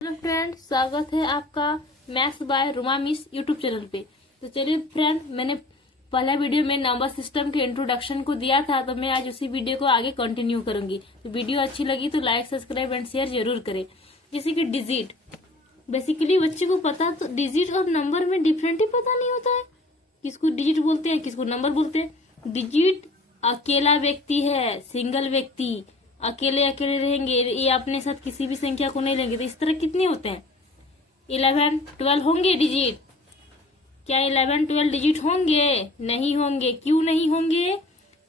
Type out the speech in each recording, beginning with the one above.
Hello friend, स्वागत है आपका maths by Ruma miss YouTube channel पे। तो चलिए फ्रेंड, मैंने पहला वीडियो में नंबर सिस्टम के इंट्रोडक्शन को दिया था, तो मैं आज उसी वीडियो को आगे कंटिन्यू करूंगी। तो वीडियो अच्छी लगी तो लाइक, सब्सक्राइब एंड शेयर जरूर करें। जैसे कि डिजिट, बेसिकली बच्चे को पता तो डिजिट और नंबर में डिफरेंट ही पता नहीं होता है। किसको डिजिट बोलते हैं, किसको नंबर बोलते हैं। डिजिट अकेला व्यक्ति है, सिंगल व्यक्ति, अकेले अकेले रहेंगे, ये अपने साथ किसी भी संख्या को नहीं लेंगे। तो इस तरह कितने होते हैं? 11, 12 होंगे डिजिट। क्या 11, 12 डिजिट होंगे? नहीं होंगे। क्यों नहीं होंगे?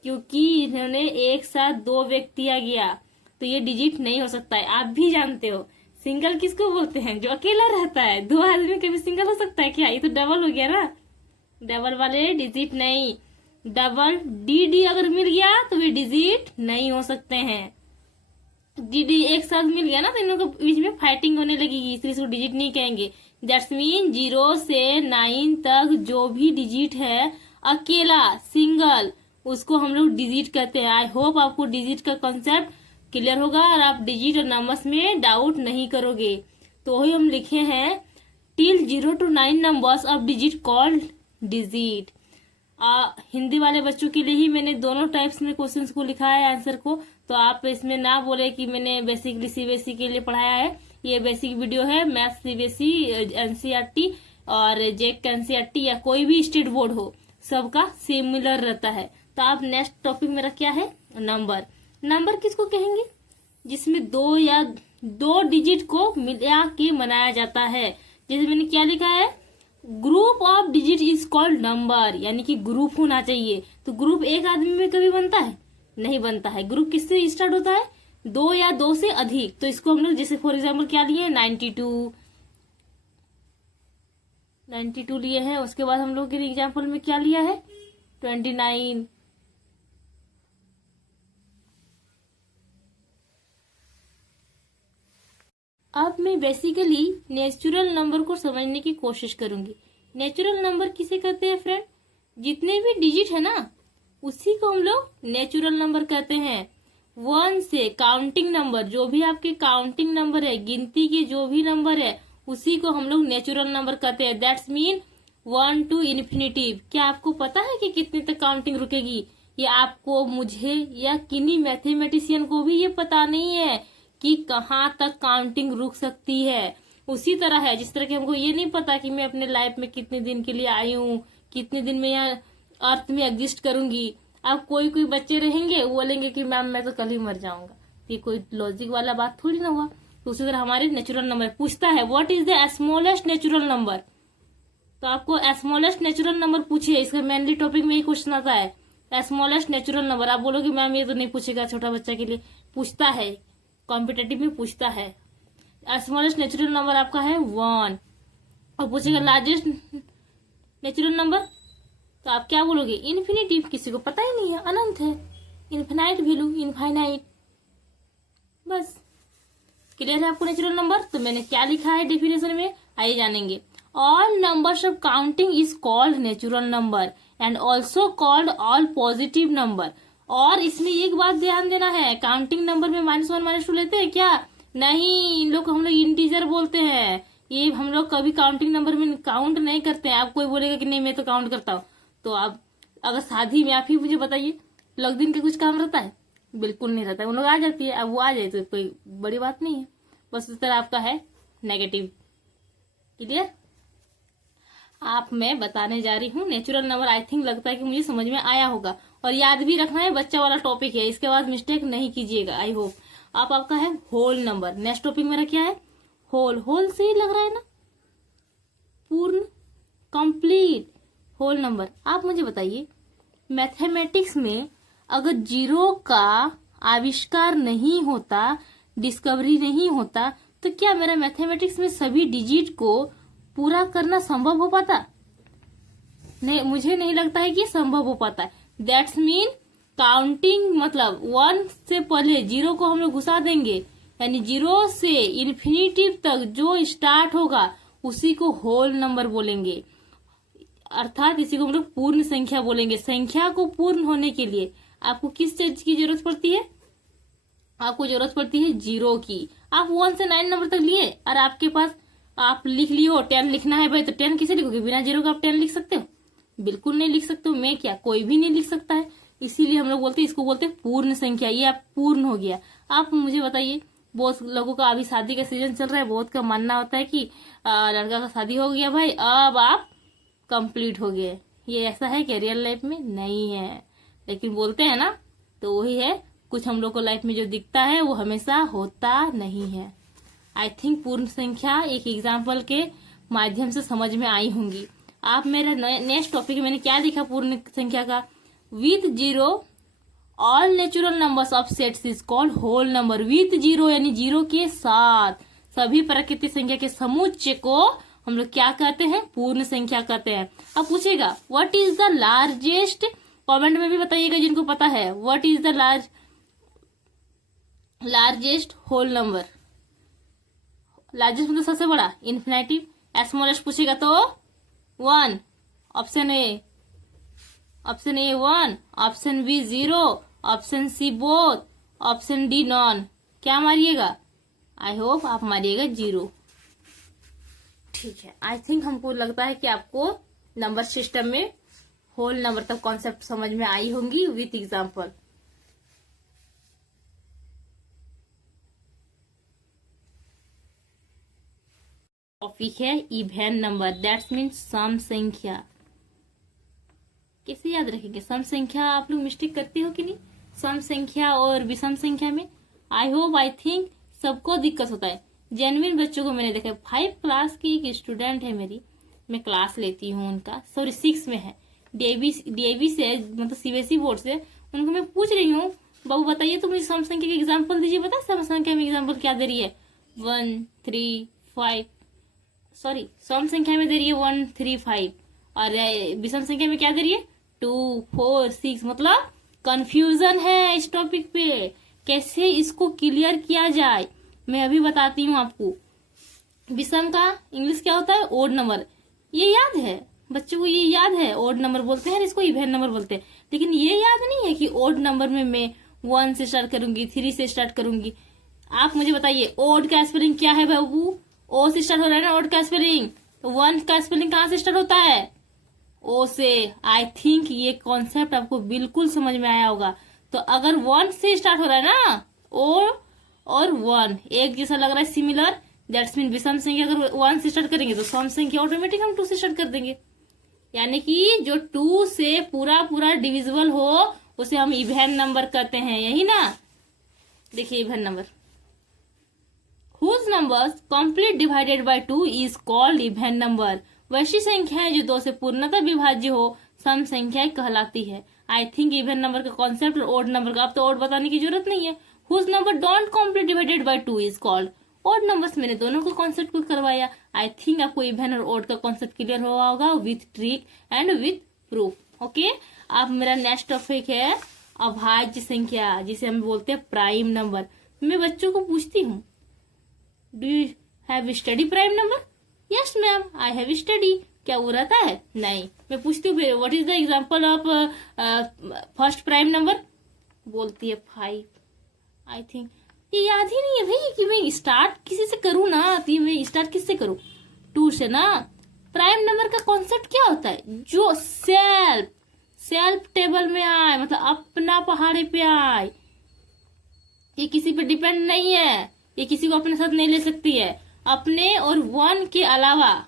क्योंकि इन्होंने एक साथ दो व्यक्ति आ गया, तो ये डिजिट नहीं हो सकता है। आप भी जानते हो सिंगल किसको बोलते हैं? जो अकेला रहता है। दो आदमी कभी सिंगल हो सकता है क्या? ये तो डबल हो गया ना। डबल वाले डिजिट नहीं। डबल डी अगर मिल गया तो वे डिजिट नहीं हो सकते हैं। डी एक साथ मिल गया ना तो इन लोगों के बीच में फाइटिंग होने लगेगी, इसलिए इसको डिजिट नहीं कहेंगे। दैट्स मीन 0 से 9 तक जो भी डिजिट है अकेला, सिंगल, उसको हम लोग डिजिट कहते हैं। आई होप आपको डिजिट का कॉन्सेप्ट क्लियर होगा और आप डिजिट और नंबर्स में डाउट नहीं करोगे। तो वही हम लिखे हैं, till 0 to 9 numbers of digit called digit. Hindi वाले बच्चों के लिए ही मैंने दोनों टाइप्स में क्वेश्चंस को लिखा है, आंसर को। तो आप इसमें ना बोले कि मैंने बेसिकली सीबीएसई के लिए पढ़ाया है। ये बेसिक वीडियो है, मैथ सीबीएसई, एनसीईआरटी और जेक एनसीईआरटी या कोई भी स्टेट बोर्ड हो, सबका सिमिलर रहता है। तो आप नेक्स्ट टॉपिक मेरा क्या है? नंबर। नंबर किसको कहेंगे? जिसमें दो डिजिट को मिला के बनाया जाता है। जैसे मैंने क्या लिखा है, group of digit is called number, यानी कि ग्रुप होना चाहिए। तो ग्रुप एक आदमी में कभी बनता है? नहीं बनता है। ग्रुप किससे स्टार्ट होता है? 2 या 2 से अधिक। तो इसको हम लोग जैसे फॉर एग्जाम्पल क्या लिए? 92 लिए हैं। उसके बाद हम लोग के एग्जाम्पल में क्या लिया है? 29। अब मैं बेसिकली नेचुरल नंबर को समझने की कोशिश करूंगी। नेचुरल नंबर किसे कहते हैं फ्रेंड? जितने भी डिजिट है ना, उसी को हम लोग नेचुरल नंबर कहते हैं। 1 से काउंटिंग नंबर, जो भी आपके काउंटिंग नंबर है, गिनती के जो भी नंबर है, उसी को हम लोग नेचुरल नंबर कहते हैं। That's mean 1 to infinitive. क्या आपको पता है कि कितने तक काउंटिंग रुकेगी? ये आपको, मुझे या किन्हीं मैथमेटिशियन को भी ये पता नहीं है कि कहाँ तक काउंटिंग रुक सकती है। उसी तरह है जिस तरह कि हमको ये नहीं पता कि मैं अपने लाइफ में कितने दिन के लिए आई हूँ, कितने दिन में यहाँ अर्थ में एग्जिस्ट करूंगी। अब कोई बच्चे रहेंगे, वो बोलेंगे कि मैम मैं तो कल ही मर जाऊंगा। ये कोई लॉजिक वाला बात थोड़ी ना हुआ। तो उसी तरह हमारे नेचुरल नंबर पूछता है, what is the smallest natural number. तो आपको स्मॉलेस्ट नेचुरल नंबर पूछिए, इसका मेनली टॉपिक में ही क्वेश्चन आता है, स्मॉलेस्ट नेचुरल नंबर। आप बोलोगे मैम ये तो नहीं पूछेगा, छोटा बच्चा के लिए पूछता है, कॉम्पिटेटिव में पूछता है। स्मॉलेस्ट नेचुरल नंबर आपका है 1, और पूछेगा लार्जेस्ट नेचुरल नंबर, तो आप क्या बोलोगे? इन्फिनिटिव। किसी को पता ही नहीं है, अनंत है, इन्फिनाइट वैल्यू, इनफाइनाइट। बस क्लियर है आपको नेचुरल नंबर? तो मैंने क्या लिखा है डेफिनेशन में, आइए जानेंगे। All numbers of counting is called natural number and also called all positive number. और इसमें एक बात ध्यान देना है, काउंटिंग नंबर में -1 -2 लेते हैं क्या? नहीं, इन लोग को हम लोग इंटीजर बोलते हैं। ये हम लोग कभी काउंटिंग नंबर में काउंट नहीं करते हैं। आप कोई बोलेगा कि नहीं मैं तो काउंट करता हूँ, तो आप अगर शादी में आप ही मुझे बताइए, लगन का कुछ काम रहता है? बिल्कुल नहीं रहता है। उन लोग आ जाती है, अब वो आ जाए तो कोई बड़ी बात नहीं है। बस इस तरह आपका है नेगेटिव। क्लियर? आप मैं बताने जा रही हूँ नेचुरल नंबर। आई थिंक लगता है कि मुझे समझ में आया होगा, और याद भी रखना है, बच्चा वाला टॉपिक है, इसके बाद मिस्टेक नहीं कीजिएगा। I hope. आप आपका है होल नंबर। नेक्स्ट टॉपिक मेरा क्या है? होल से ही लग रहा है ना, पूर्ण, कंप्लीट होल नंबर। आप मुझे बताइए, मैथमेटिक्स में अगर 0 का आविष्कार नहीं होता, डिस्कवरी नहीं होता, तो क्या मेरा मैथमेटिक्स में सभी डिजिट को पूरा करना संभव हो पाता? नहीं, मुझे नहीं लगता है कि संभव हो पाता है। दैट्स मीन काउंटिंग, मतलब 1 से पहले 0 को हम लोग घुसा देंगे, यानी 0 से इन्फिनिटिव तक जो स्टार्ट होगा उसी को होल नंबर बोलेंगे। अर्थात इसी को हम लोग पूर्ण संख्या बोलेंगे। संख्या को पूर्ण होने के लिए आपको किस चीज की जरूरत पड़ती है? आपको जरूरत पड़ती है 0 की। आप 1 से 9 नंबर तक लिए और आपके पास आप लिख लिए हो 10 लिखना है भाई, तो 10 कैसे लिखोगे? बिना जीरो का आप 10 लिख सकते हो? बिल्कुल नहीं लिख सकते हो। मैं क्या, कोई भी नहीं लिख सकता है। इसीलिए हम लोग बोलते हैं, इसको बोलते हैं पूर्ण संख्या। ये आप पूर्ण हो गया। आप मुझे बताइए, बहुत लोगों का अभी शादी का सीजन चल रहा है, बहुत का मानना होता है कि लड़का का शादी हो गया भाई, अब आप कंप्लीट हो गए। ये ऐसा है कि रियल लाइफ में नहीं है, लेकिन बोलते हैं ना, तो वही है। कुछ हम लोग को लाइफ में जो दिखता है वो हमेशा होता नहीं है। आई थिंक पूर्ण संख्या एक एग्जाम्पल के माध्यम से समझ में आई होंगी। आप मेरा नेक्स्ट टॉपिक मैंने क्या देखा पूर्ण संख्या का, with zero all natural numbers of sets is called whole number. With zero यानी जीरो के साथ सभी प्राकृतिक संख्या के समुच्चय को हम लोग क्या कहते हैं? पूर्ण संख्या कहते हैं। अब पूछेगा what is the largest, comment में भी बताइएगा जिनको पता है, what is the largest whole number. Largest मतलब सबसे बड़ा, इन्फिनेटिव। स्मॉलेस्ट पूछेगा तो 1, option A 1, option B 0, option C both, option D none. क्या मारिएगा? आई होप आप मारिएगा 0। ठीक है, आई थिंक हमको लगता है कि आपको नंबर सिस्टम में होल नंबर तक कॉन्सेप्ट समझ में आई होंगी विथ एग्जाम्पल। टॉपिक है इवन नंबर, दैट्स मीन्स सम संख्या। कैसे याद रखेंगे सम संख्या? आप लोग मिस्टेक करते हो कि नहीं सम संख्या और विषम संख्या में? आई होप आई थिंक सबको दिक्कत होता है। जेन्युइन बच्चों को मैंने देखा, 5 क्लास की एक स्टूडेंट है मेरी, मैं क्लास लेती हूँ उनका, सॉरी 6 में है, डीएवी से, मतलब सीबीएसई बोर्ड से। उनको मैं पूछ रही हूँ, बाबू बताइए तो मुझे सम संख्या के एग्जाम्पल दीजिए। पता सम संख्या में एग्जाम्पल क्या दे रही है? 1, 3, 5, सॉरी सम संख्या में दे रही है 1, 3, 5, और विषम संख्या में क्या दे रही है? 2, 4, 6। मतलब कंफ्यूजन है इस टॉपिक पे, कैसे इसको क्लियर किया जाए मैं अभी बताती हूँ आपको। विषम का इंग्लिश क्या होता है? Odd number. ये याद है बच्चों को, ये याद है ओड नंबर बोलते हैं, इसको इवन नंबर बोलते हैं। लेकिन ये याद नहीं है कि ओड नंबर में मैं 1 से स्टार्ट करूंगी, 3 से स्टार्ट करूंगी। आप मुझे बताइए ओड का स्पेलिंग क्या है बाबू? ओ से स्टार्ट हो रहा है ना ओड का स्पेलिंग, तो 1 का स्पेलिंग कहाँ से स्टार्ट होता है? ओ से। आई थिंक ये कॉन्सेप्ट आपको बिल्कुल समझ में आया होगा। तो अगर 1 से स्टार्ट हो रहा है ना, ओ और 1 एक जैसा लग रहा है, सिमिलर, दैट्स मीन विषम संख्या। अगर 1 से स्टार्ट करेंगे तो सम संख्या ऑटोमेटिक हम 2 से स्टार्ट कर देंगे। यानी कि जो 2 से पूरा पूरा डिविजिबल हो उसे हम इवन नंबर कहते हैं, यही ना। देखिए even number, whose numbers complete divided by 2 is called even number। वैसी संख्याएं जो 2 से पूर्णतः विभाज्य हो सम संख्याएं कहलाती है। आई थिंक इवन नंबर का कॉन्सेप्ट और ओड नंबर का, अब तो ओड बताने की जरूरत नहीं है। whose number don't complete divided by 2 is called odd numbers. मैंने दोनों को कॉन्सेप्ट को करवाया। आई थिंक आपको इवन और ओड का कॉन्सेप्ट क्लियर हुआ होगा with trick and with proof. Okay, अब मेरा नेक्स्ट टॉपिक है अभाज्य संख्या, जिसे हम बोलते हैं प्राइम नंबर। मैं बच्चों को पूछती हूँ, do you have study prime number? Yes ma'am, I have study. क्या वो रहता है? नहीं। मैं पूछती हूँ what is the example of first prime number? बोलती है 5। आई थिंक ये याद ही नहीं है भाई कि मैं स्टार्ट किसी से करूँ ना, तो मैं स्टार्ट किससे करूँ? 2 से ना। प्राइम नंबर का कॉन्सेप्ट क्या होता है? जो सेल्फ टेबल में आए, मतलब अपना पहाड़े पे आए, ये किसी पे डिपेंड नहीं है, ये किसी को अपने साथ नहीं ले सकती है। अपने और 1 के अलावा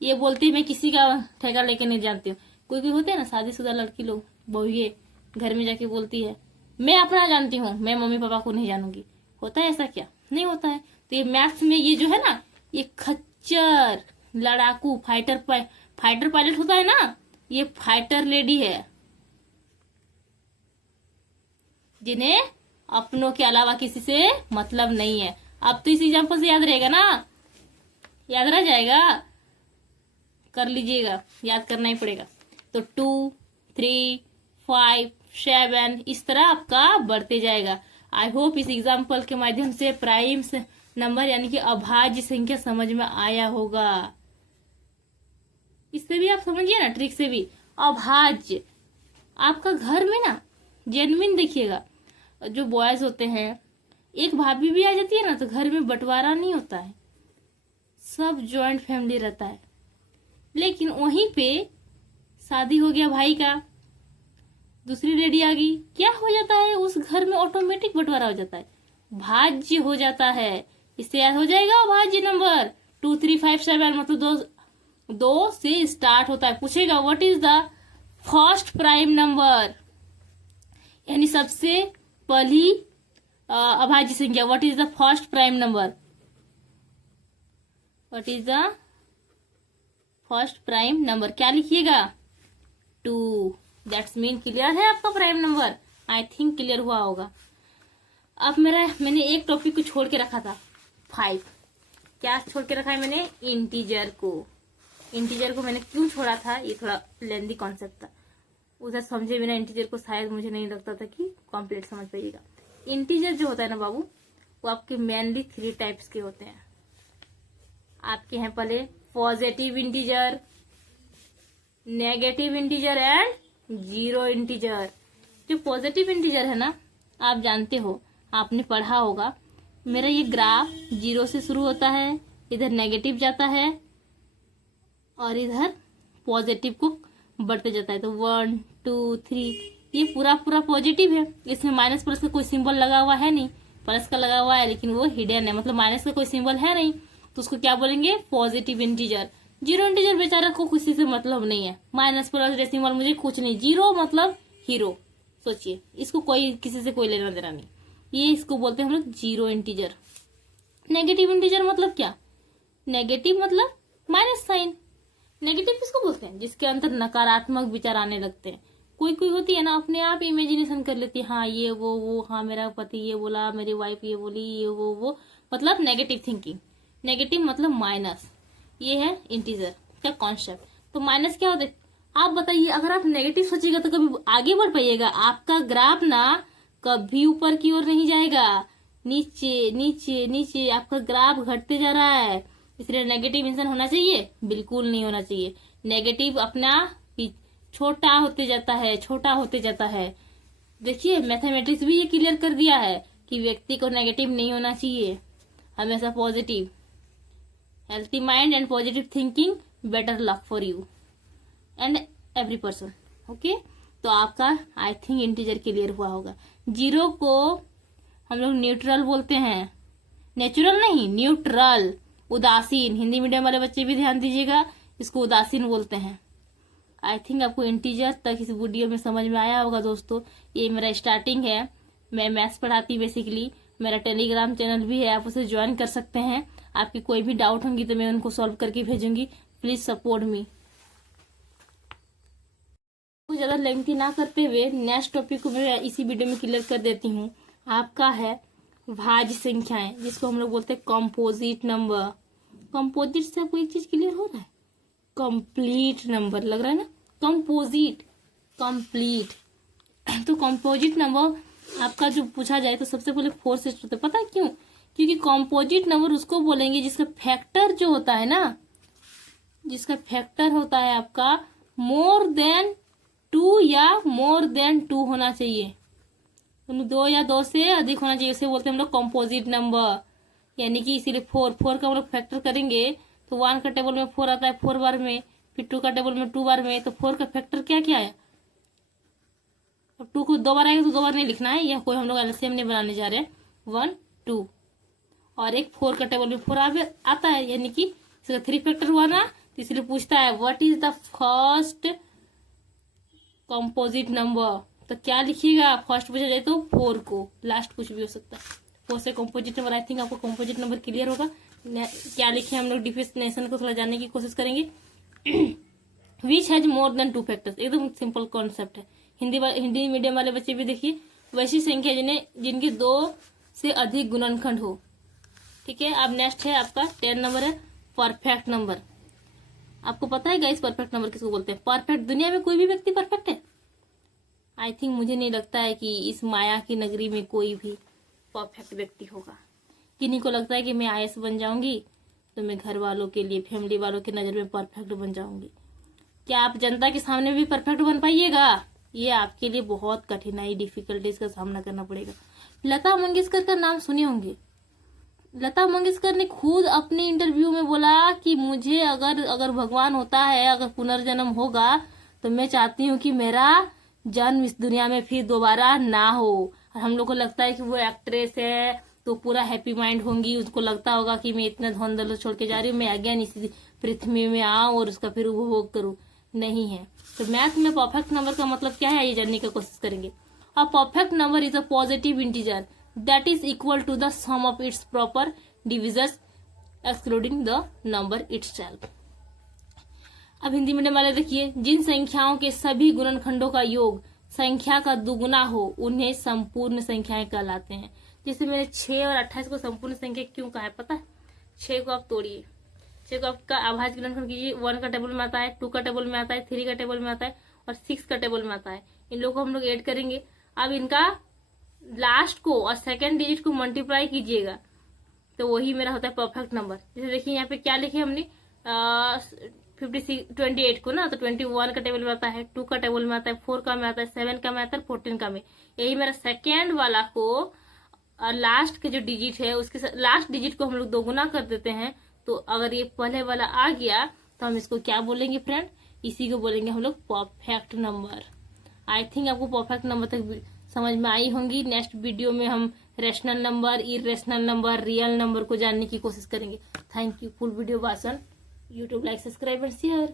ये बोलती है मैं किसी का ठेका लेके नहीं जानती हूँ। कोई कोई होते हैं ना शादीशुदा लड़की लोग, बहुए घर में जाके बोलती है मैं अपना जानती हूँ, मैं मम्मी पापा को नहीं जानूंगी। होता है ऐसा? क्या नहीं होता है। तो ये मैथ्स में ये जो है ना, ये खच्चर लड़ाकू फाइटर पायलट होता है ना, ये फाइटर लेडी है जिन्हें अपनों के अलावा किसी से मतलब नहीं है। अब तो इस एग्जाम्पल से याद रहेगा ना, याद रह जाएगा, कर लीजिएगा, याद करना ही पड़ेगा। तो 2, 3, 5, 7 इस तरह आपका बढ़ते जाएगा। आई होप इस एग्जाम्पल के माध्यम से प्राइम नंबर यानी कि अभाज्य संख्या समझ में आया होगा। इससे भी आप समझिए ना, ट्रिक से भी। अभाज्य आपका घर में ना जेन्युइन देखिएगा, जो बॉयज होते हैं एक भाभी भी आ जाती है ना तो घर में बंटवारा नहीं होता है, सब जॉइंट फैमिली रहता है। लेकिन वहीं पे शादी हो गया भाई का, दूसरी लेडी आ गई, क्या हो जाता है उस घर में ऑटोमेटिक बंटवारा हो जाता है, भाज्य हो जाता है। इससे याद हो जाएगा भाज्य नंबर 2357, मतलब दो से स्टार्ट होता है। पूछेगा what is the first prime number, यानी सबसे पहली अभाज्य संख्या। What is the first prime number, what is the first prime number, क्या लिखिएगा 2। दैट्स मीन क्लियर है आपका prime number, I think clear हुआ होगा। अब मैंने एक टॉपिक को छोड़ के रखा था 5। क्या छोड़ के रखा है मैंने, इंटीजर को मैंने क्यों छोड़ा था, ये थोड़ा लेंदी कॉन्सेप्ट था, उधर समझे बिना इंटीजर को शायद मुझे नहीं लगता था कि कंप्लीट समझ पाइएगा। इंटीजर जो होता है ना बाबू, वो आपके मेनली 3 टाइप्स के होते हैं। आपके हैं पहले positive integer, negative integer and zero integer. जो पॉजिटिव इंटीजर है ना, आप जानते हो, आपने पढ़ा होगा, मेरा ये ग्राफ 0 से शुरू होता है, इधर नेगेटिव जाता है और इधर पॉजिटिव को बढ़ते जाता है। तो 1 2 3 ये पूरा पॉजिटिव है, इसमें माइनस प्लस का कोई सिंबल लगा हुआ है नहीं, प्लस का लगा हुआ है लेकिन वो हिडन है, मतलब माइनस का कोई सिंबल है नहीं, तो उसको क्या बोलेंगे, पॉजिटिव इंटीजर। जीरो इंटीजर बेचारा को किसी से मतलब नहीं है, माइनस प्लस डेसिमल मुझे कुछ नहीं, जीरो मतलब हीरो, सोचिए, इसको कोई किसी से कोई लेना देना नहीं, ये इसको बोलते हैं हम लोग जीरो इंटीजर। नेगेटिव इंटीजर मतलब क्या, नेगेटिव मतलब माइनस साइन। नेगेटिव किसको बोलते हैं, जिसके अंदर नकारात्मक विचार आने लगते हैं। कोई होती है ना, अपने आप इमेजिनेशन कर लेती है, हाँ ये वो हाँ मेरा पति ये बोला, मेरी वाइफ ये बोली, ये वो मतलब नेगेटिव थिंकिंग। नेगेटिव मतलब माइनस, ये है इंटीजर का कॉन्सेप्ट। तो माइनस क्या होता है, आप बताइए, अगर आप नेगेटिव सोचिएगा तो कभी आगे बढ़ पाइएगा, आपका ग्राफ ना कभी ऊपर की ओर नहीं जाएगा, नीचे नीचे नीचे आपका ग्राफ घटते जा रहा है। इसलिए नेगेटिव इंसान होना चाहिए, बिल्कुल नहीं होना चाहिए। नेगेटिव अपना छोटा होते जाता है। देखिए मैथमेटिक्स भी ये क्लियर कर दिया है कि व्यक्ति को नेगेटिव नहीं होना चाहिए, हमेशा positive. Healthy mind and positive thinking, better luck for you and every person. Okay, तो आपका आई थिंक इंटीजर क्लियर हुआ होगा। जीरो को हम लोग न्यूट्रल बोलते हैं, नेचुरल नहीं, न्यूट्रल, उदासीन। हिंदी मीडियम वाले बच्चे भी ध्यान दीजिएगा, इसको उदासीन बोलते हैं। आई थिंक आपको इंटीजर तक इस वीडियो में समझ में आया होगा दोस्तों। ये मेरा स्टार्टिंग है, मैं मैथ्स पढ़ाती बेसिकली, मेरा टेलीग्राम चैनल भी है, आप उसे ज्वाइन कर सकते हैं। आपकी कोई भी डाउट होंगी तो मैं उनको सॉल्व करके भेजूंगी, प्लीज सपोर्ट मी। ज्यादा लेंथी ना करते हुए नेक्स्ट टॉपिक को मैं इसी वीडियो में क्लियर कर देती हूँ। आपका है भाज्य संख्याएं, जिसको हम लोग बोलते हैं कंपोजिट नंबर। कंपोजिट से आपको एक चीज क्लियर हो रहा है, कंप्लीट नंबर लग रहा है ना, कंपोजिट कंप्लीट। तो कंपोजिट नंबर आपका जो पूछा जाए तो सबसे पहले 4 से होता है, पता है क्यों, क्योंकि कंपोजिट नंबर उसको बोलेंगे जिसका फैक्टर जो होता है ना, जिसका फैक्टर होता है आपका मोर देन 2 या मोर देन 2 होना चाहिए, 2 या 2 से अधिक होना चाहिए, उसे बोलते हैं हम लोग कंपोजिट नंबर। यानी कि इसीलिए 4 का हम लोग फैक्टर करेंगे तो 1 का टेबल में 4 आता है 4 बार में, फिर 2 का टेबल में 2 बार में, तो 4 का फैक्टर क्या क्या आया। अब 2 को 2 बार आएगा तो 2 बार नहीं लिखना है, यह कोई हम लोग एलसीएम नहीं बनाने जा रहे हैं। 1 2 और एक 4 का टेबल में 4 आता है, यानी कि इसका 3 फैक्टर हुआ ना, तो इसलिए पूछता है what is the first composite number. तो क्या लिखिएगा, फर्स्ट पूछा जाए तो 4 को, लास्ट कुछ भी हो सकता है, 4 से कंपोजिट नंबर। आई थिंक आपको कंपोजिट नंबर क्लियर होगा। क्या लिखे हम लोग डिफिनेशन को थोड़ा जानने की कोशिश करेंगे। Which has more than 2 factors, एकदम सिंपल कॉन्सेप्ट है। हिंदी मीडियम वाले बच्चे भी देखिए, वैसी संख्या जिनके 2 से अधिक गुणनखंड हो। ठीक है, अब नेक्स्ट है आपका 10 नंबर है परफेक्ट नंबर। आपको पता है गाइस परफेक्ट नंबर किसको बोलते हैं। परफेक्ट, दुनिया में कोई भी व्यक्ति परफेक्ट है? आई थिंक मुझे नहीं लगता है कि इस माया की नगरी में कोई भी परफेक्ट व्यक्ति होगा। किन्हीं को लगता है कि मैं आईएएस बन जाऊंगी तो मैं घर वालों के लिए, फैमिली वालों की नजर में परफेक्ट बन जाऊंगी। क्या आप जनता के सामने भी परफेक्ट बन पाइएगा? ये आपके लिए बहुत कठिनाई, डिफिकल्टीज का सामना करना पड़ेगा। लता मंगेशकर का नाम सुने होंगे। लता मंगेशकर ने खुद अपने इंटरव्यू में बोला कि मुझे अगर भगवान होता है, अगर पुनर्जन्म होगा, तो मैं चाहती हूँ कि मेरा जन्म इस दुनिया में फिर दोबारा ना हो। और हम लोग को लगता है कि वो एक्ट्रेस है तो पूरा हैप्पी माइंड होंगी, उसको लगता होगा कि मैं इतना धन दौलत छोड़ के जा रही हूँ, मैं अज्ञान इसी पृथ्वी में आऊं और उसका फिर उपभोग करूं। नहीं है। तो मैथ में परफेक्ट नंबर का मतलब क्या है, ये जानने की कोशिश करेंगे। A perfect number is a positive integer that is equal to the sum of its proper divisors excluding the number itself. अब हिंदी मीडियम वाले देखिए, जिन संख्याओं के सभी गुणनखंडों का योग संख्या का दुगुना हो उन्हें संपूर्ण संख्याएं कहलाते हैं। जैसे मैंने 6 और 28 को संपूर्ण संख्या क्यों कहा है पता है? 6 को आप तोड़िए, 6 को आपका अभाज्य गुणनखंड कीजिए, 1 का टेबल में आता है, 2 का टेबल में आता है, 3 का टेबल में आता है और 6 का टेबल में आता है। इन लोगों को हम लोग ऐड करेंगे। अब इनका लास्ट को और सेकेंड डिजिट को मल्टीप्लाई कीजिएगा तो वही मेरा होता है परफेक्ट नंबर। जैसे देखिए यहाँ पे क्या लिखे हमने 28 को ना, तो 21 का टेबल में आता है, 2 का टेबल में आता है, 4 का में आता है, 7 का में आता है, 14 का में। यही मेरा सेकेंड वाला को लास्ट के जो डिजिट है उसके लास्ट डिजिट को हम लोग दोगुना कर देते हैं। तो अगर ये पहले वाला आ गया तो हम इसको क्या बोलेंगे फ्रेंड? इसी को बोलेंगे हम लोग परफेक्ट नंबर। आई थिंक आपको परफेक्ट नंबर तक समझ में आई होंगी। नेक्स्ट वीडियो में हम rational number, irrational number, real number को जानने की कोशिश करेंगे। Thank you. फुल वीडियो भाषण YouTube like, subscribe and share.